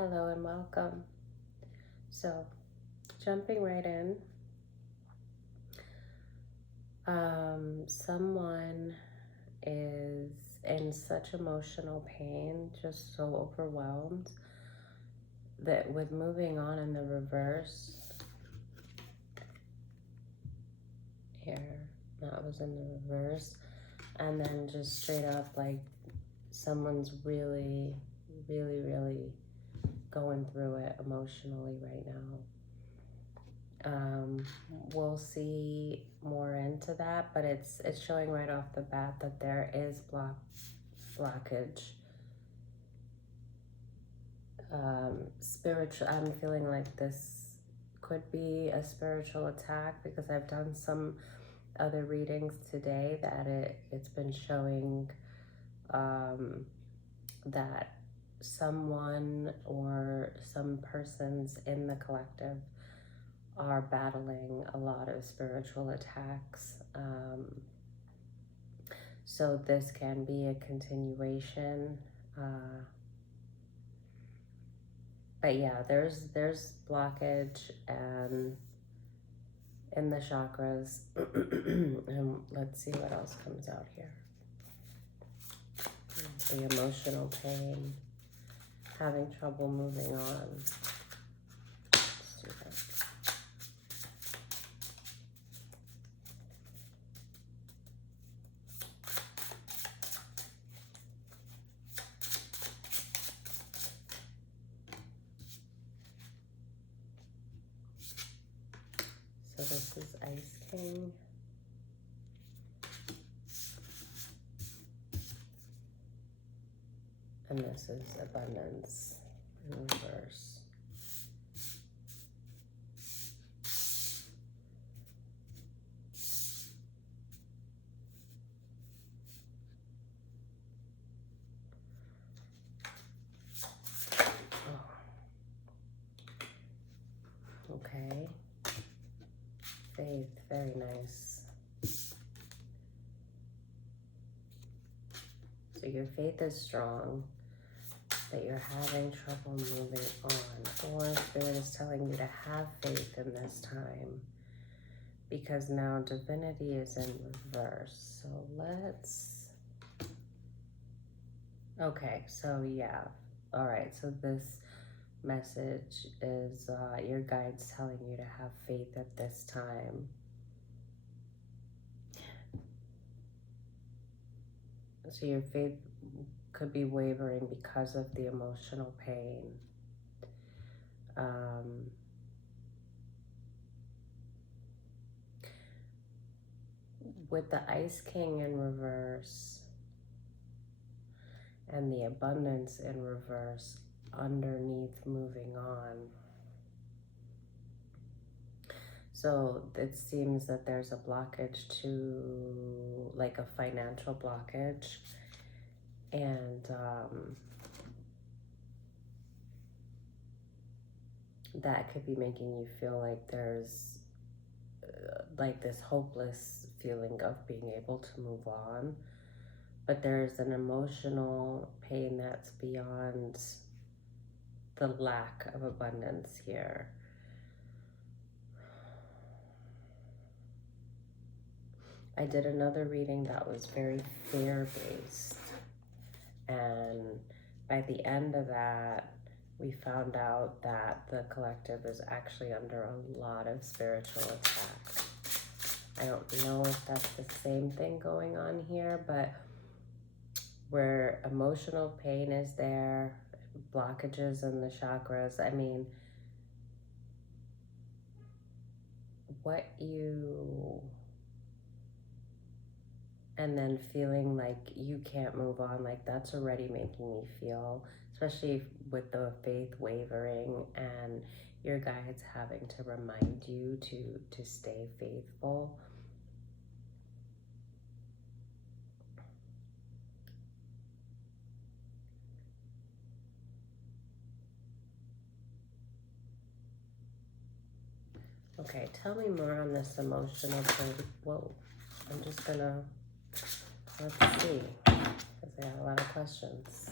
Hello and welcome. So, jumping right in, someone is in such emotional pain, just so overwhelmed that with moving on in the reverse, here, that was in the reverse, and then just straight up like someone's really going through it emotionally right now. We'll see more into that, but it's showing right off the bat that there is blockage. Spiritual. I'm feeling like this could be a spiritual attack because I've done some other readings today that it's been showing that someone or some persons in the collective are battling a lot of spiritual attacks. So this can be a continuation. But yeah, there's blockage and in the chakras. And let's see what else comes out here. The emotional pain, having trouble moving on. Let's do that. So this is Ice King. And this is Abundance in reverse. Oh. Okay. Faith, very nice. So your faith is strong, but you're having trouble moving on. Or Spirit is telling you to have faith in this time because now divinity is in reverse. So let's, okay, so yeah. All right, so this message is your guides telling you to have faith at this time. So your faith could be wavering because of the emotional pain. With the Ice King in reverse and the Abundance in reverse underneath moving on. So it seems that there's a blockage to, like a financial blockage, and that could be making you feel like there's like this hopeless feeling of being able to move on. But there's an emotional pain that's beyond the lack of abundance here. I did another reading that was very fear-based, and by the end of that, we found out that the collective is actually under a lot of spiritual attack. I don't know if that's the same thing going on here, but where emotional pain is there, blockages in the chakras, I mean, what you, and then feeling like you can't move on, like that's already making me feel, especially with the faith wavering and your guides having to remind you to stay faithful. Okay, tell me more on this emotional pain. Whoa, I'm just gonna, let's see, because I have a lot of questions.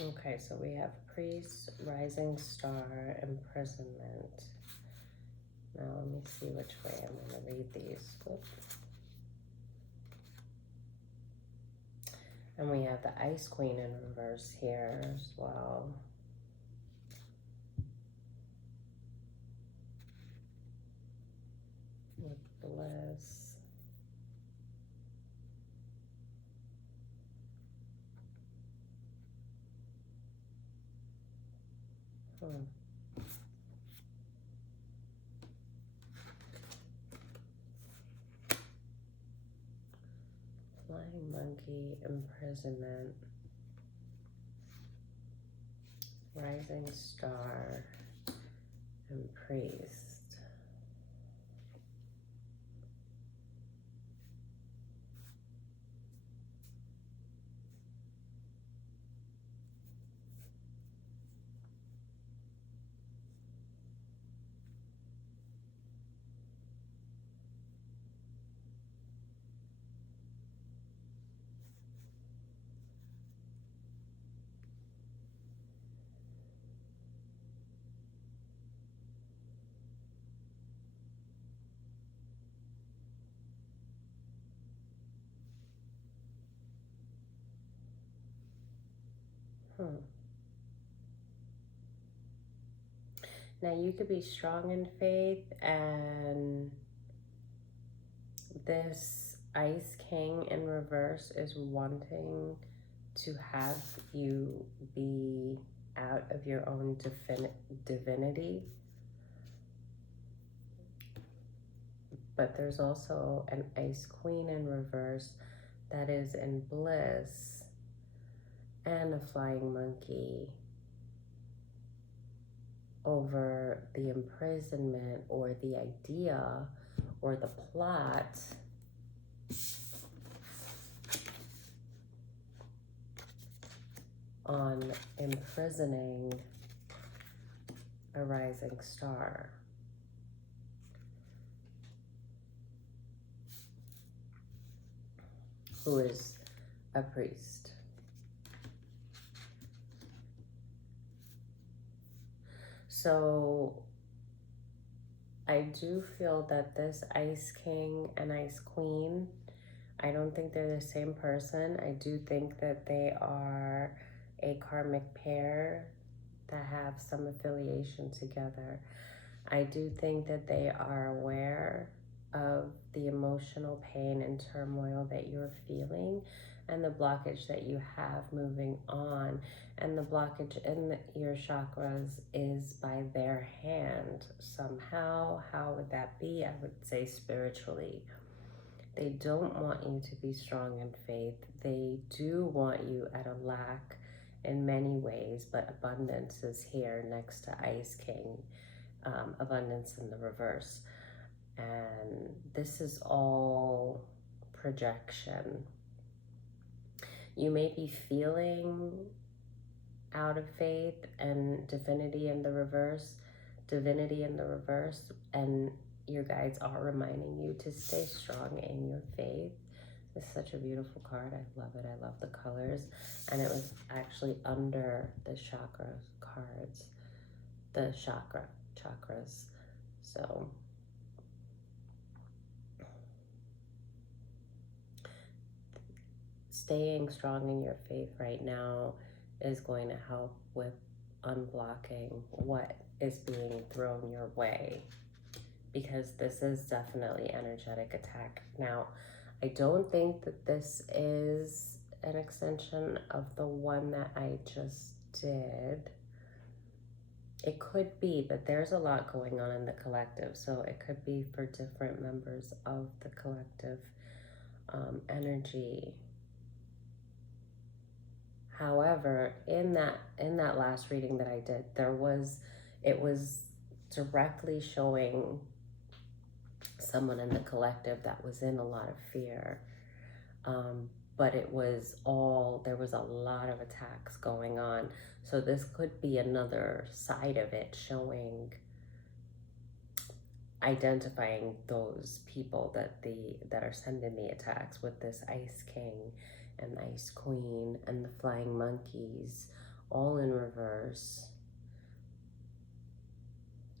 Okay, so we have priest, rising star, imprisonment. Now let me see which way I'm going to read these. Whoops. And we have the Ice Queen in reverse here as well. With bliss. Flying monkey, imprisonment, rising star, and priest. Now you could be strong in faith, and this Ice King in reverse is wanting to have you be out of your own divinity. But there's also an Ice Queen in reverse that is in bliss, and a flying monkey over the imprisonment or the idea or the plot on imprisoning a rising star. Who is a priest. So I do feel that this Ice King and Ice Queen, I don't think they're the same person. I do think that they are a karmic pair that have some affiliation together. I do think that they are aware of the emotional pain and turmoil that you're feeling and the blockage that you have moving on. And the blockage in your chakras is by their hand somehow. How would that be? I would say spiritually. They don't want you to be strong in faith. They do want you at a lack in many ways, but abundance is here next to Ice King. Abundance in the reverse. And this is all projection. You may be feeling out of faith and divinity in the reverse, and your guides are reminding you to stay strong in your faith. It's such a beautiful card. I love it. I love the colors. And it was actually under the chakra cards, the chakras. So staying strong in your faith right now is going to help with unblocking what is being thrown your way, because this is definitely energetic attack. Now, I don't think that this is an extension of the one that I just did. It could be, but there's a lot going on in the collective, so it could be for different members of the collective energy. However, in that last reading that I did, it was directly showing someone in the collective that was in a lot of fear. But there was a lot of attacks going on. So this could be another side of it, identifying those people that are sending the attacks with this Ice King and Ice Queen and the flying monkeys all in reverse.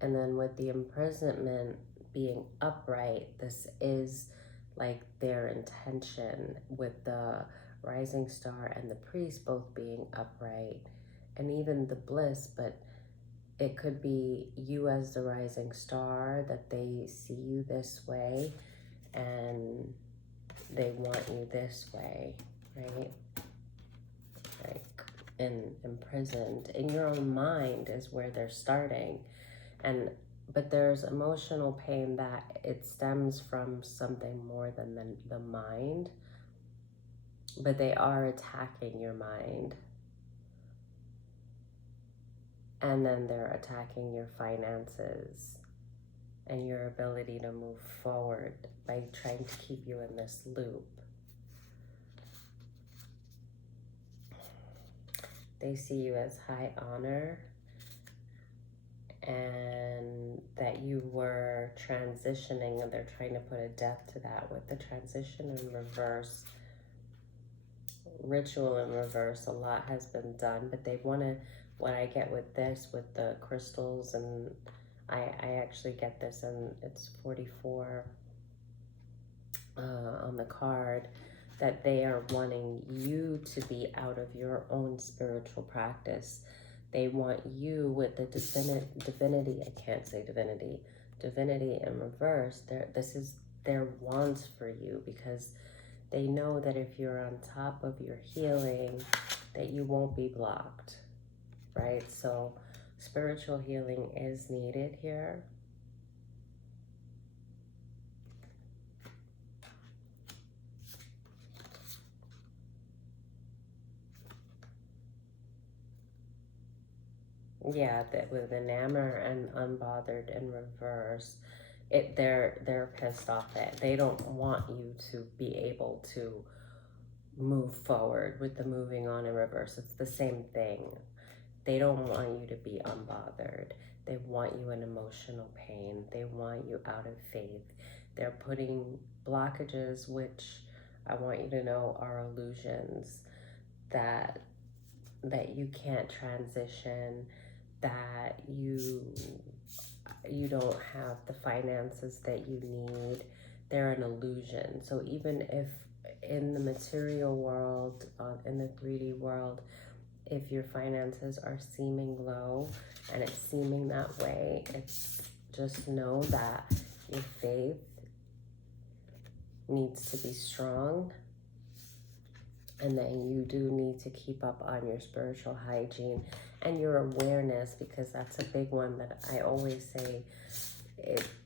And then with the imprisonment being upright, this is like their intention, with the rising star and the priest both being upright, and even the bliss. But it could be you as the rising star, that they see you this way and they want you this way, right? Like imprisoned in your own mind is where they're starting. But there's emotional pain that it stems from something more than the mind. But they are attacking your mind. And then they're attacking your finances and your ability to move forward by trying to keep you in this loop. They see you as high honor, and that you were transitioning, and they're trying to put a death to that with the transition in reverse. Ritual in reverse, a lot has been done, but they want to, what I get with this, with the crystals, and I actually get this, and it's 44 on the card, that they are wanting you to be out of your own spiritual practice. They want you with the divinity, I can't say divinity in reverse. This is their wants for you, because they know that if you're on top of your healing, that you won't be blocked, right? So spiritual healing is needed here. Yeah, that with enamor and unbothered in reverse, they're pissed off that they don't want you to be able to move forward with the moving on in reverse. It's the same thing. They don't want you to be unbothered. They want you in emotional pain. They want you out of faith. They're putting blockages, which I want you to know are illusions, that you can't transition, that you don't have the finances that you need. They're an illusion. So even if in the material world, in the 3D world, if your finances are seeming low and it's seeming that way, it's just know that your faith needs to be strong, and that you do need to keep up on your spiritual hygiene and your awareness, because that's a big one that I always say.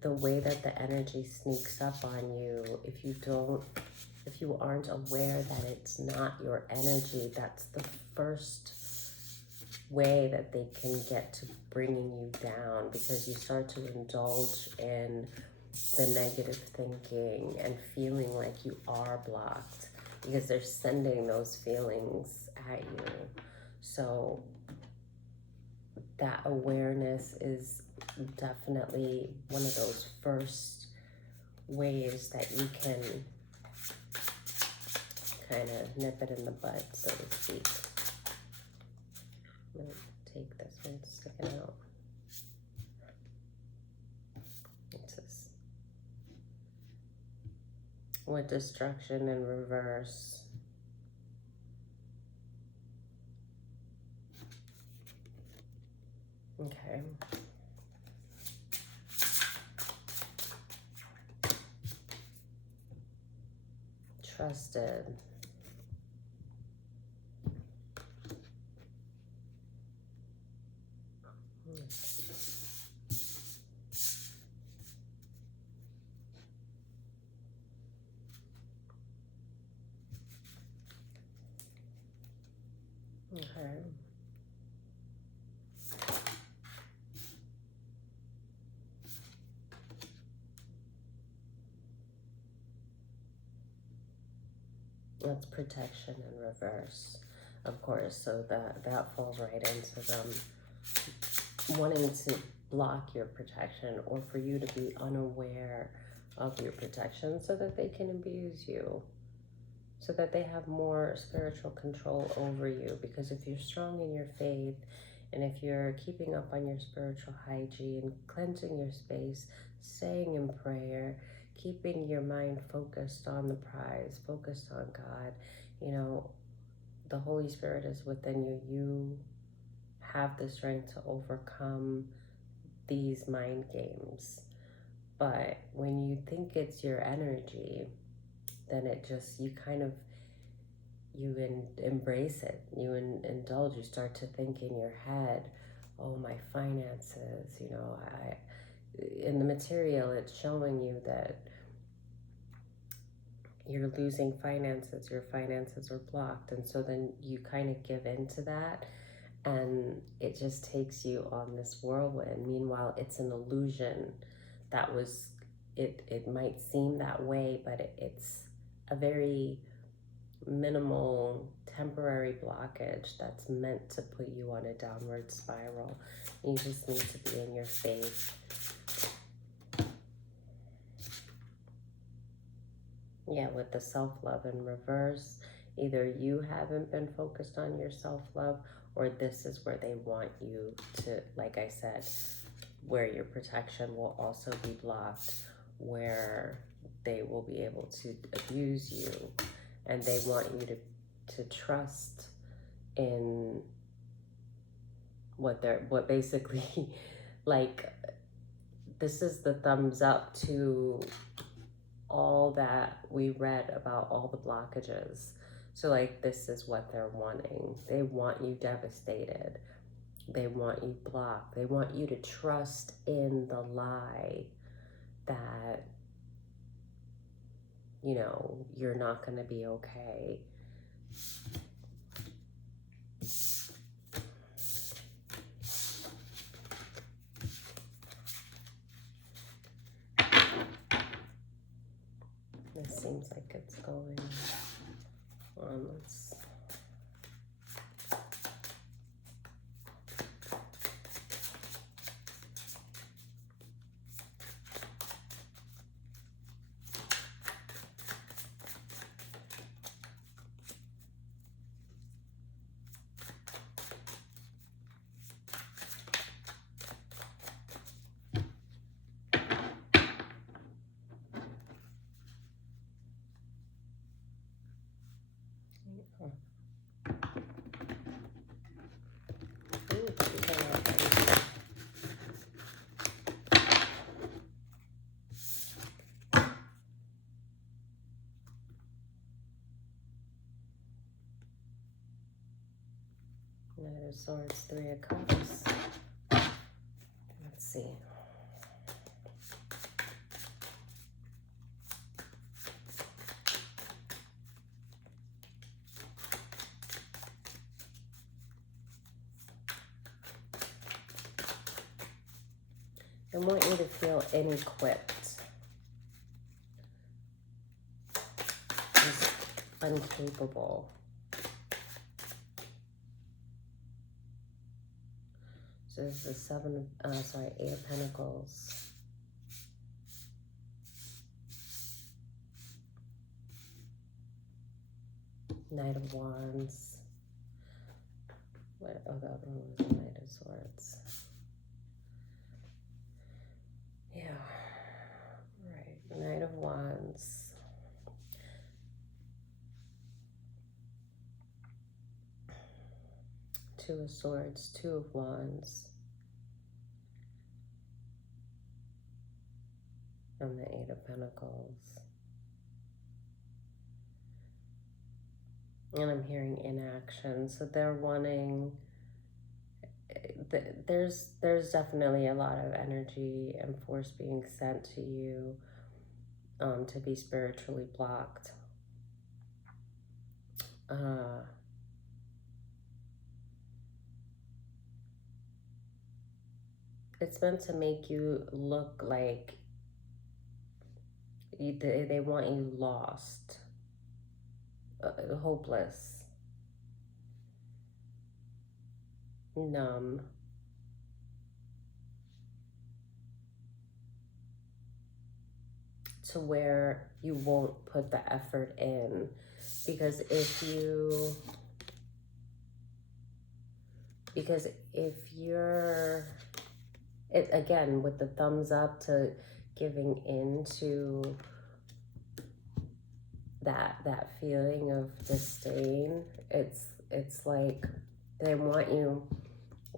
The way that the energy sneaks up on you, if you aren't aware that it's not your energy, that's the first way that they can get to bringing you down, because you start to indulge in the negative thinking and feeling like you are blocked, because they're sending those feelings at you. So that awareness is definitely one of those first ways that you can kind of nip it in the bud, so to speak. I'm going to take this one, stick it out. It says, with destruction in reverse. Okay. Trusted. Okay. That's protection in reverse, of course. So that falls right into them wanting to block your protection, or for you to be unaware of your protection so that they can abuse you. so that they have more spiritual control over you. Because if you're strong in your faith, and if you're keeping up on your spiritual hygiene, cleansing your space, staying in prayer, keeping your mind focused on the prize, focused on God, you know, the Holy Spirit is within you. You have the strength to overcome these mind games. But when you think it's your energy, then it just, you kind of, embrace it. You indulge. You start to think in your head, oh, my finances, you know, in the material, it's showing you that you're losing finances, your finances are blocked. And so then you kind of give into that, and it just takes you on this whirlwind. Meanwhile, it's an illusion. That was, it might seem that way, but it's a very minimal temporary blockage that's meant to put you on a downward spiral. You just need to be in your faith. Yeah, with the self-love in reverse, either you haven't been focused on your self-love, or this is where they want you to, like I said, where your protection will also be blocked, where they will be able to abuse you, and they want you to trust in what basically, like, this is the thumbs up to all that we read about all the blockages. So like, this is what they're wanting. They want you devastated. They want you blocked. They want you to trust in the lie that, you know, you're not going to be okay. This seems like it's going on. Knight of Swords, Three of Cups. Let's see. I want you to feel inequipped, just incapable. So this is the Eight of Pentacles. Knight of Wands. What? Oh, the other one was the Knight of Swords. Yeah, right. Knight of Wands. Two of Swords, Two of Wands. And the Eight of Pentacles. And I'm hearing inaction. So they're wanting, there's definitely a lot of energy and force being sent to you to be spiritually blocked. It's meant to make you look like they want you lost, hopeless, numb. To where you won't put the effort in Because if you're, it again, with the thumbs up to giving into that feeling of disdain, it's like they want you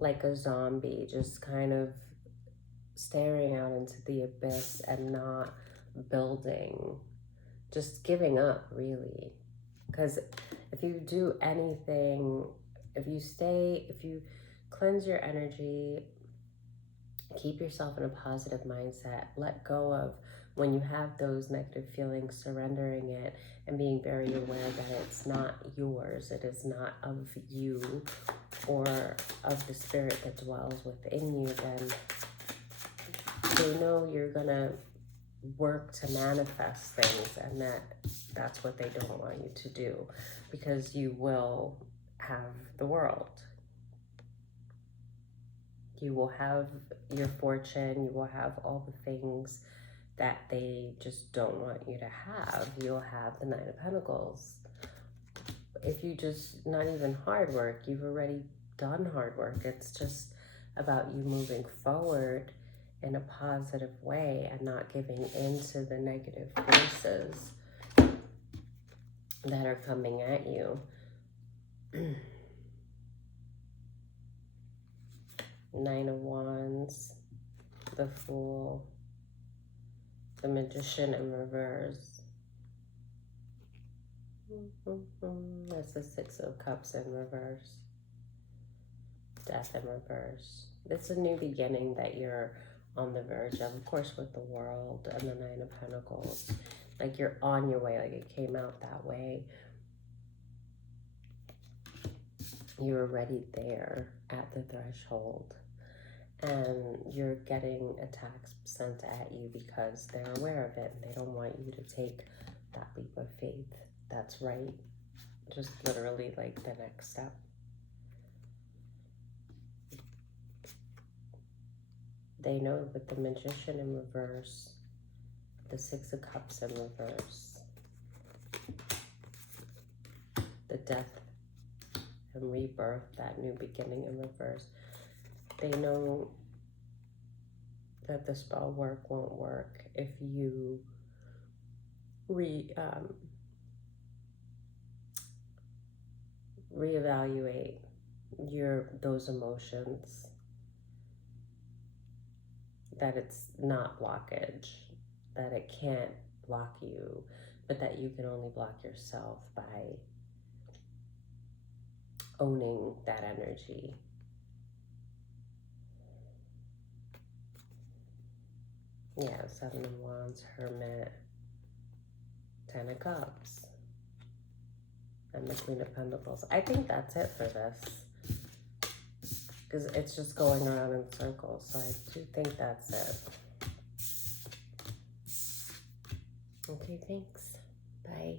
like a zombie, just kind of staring out into the abyss and not building, just giving up, really. Because if you do anything, if you cleanse your energy, keep yourself in a positive mindset, let go of when you have those negative feelings, surrendering it and being very aware that it's not yours, it is not of you or of the spirit that dwells within you, then they know you're gonna work to manifest things, and that's what they don't want you to do, because you will have the world. You will have your fortune, you will have all the things that they just don't want you to have. You'll have the Nine of Pentacles. If you just, not even hard work, you've already done hard work. It's just about you moving forward in a positive way and not giving into the negative forces that are coming at you. Nine of Wands, the Fool, the Magician in reverse. That's the Six of Cups in reverse. Death in reverse. It's a new beginning that you're on the verge of course, with the World and the Nine of Pentacles. Like, you're on your way, like it came out that way. You're already there at the threshold, and you're getting attacks sent at you because they're aware of it and they don't want you to take that leap of faith. That's right. Just literally like the next step. They know with the Magician in reverse, the Six of Cups in reverse, the Death and Rebirth, that new beginning in reverse, they know that the spell work won't work if you reevaluate those emotions, that it's not blockage, that it can't block you, but that you can only block yourself by owning that energy. Yeah, Seven of Wands, Hermit, Ten of Cups, and the Queen of Pentacles. I think that's it for this, because it's just going around in circles. So I do think that's it. Okay, thanks. Bye.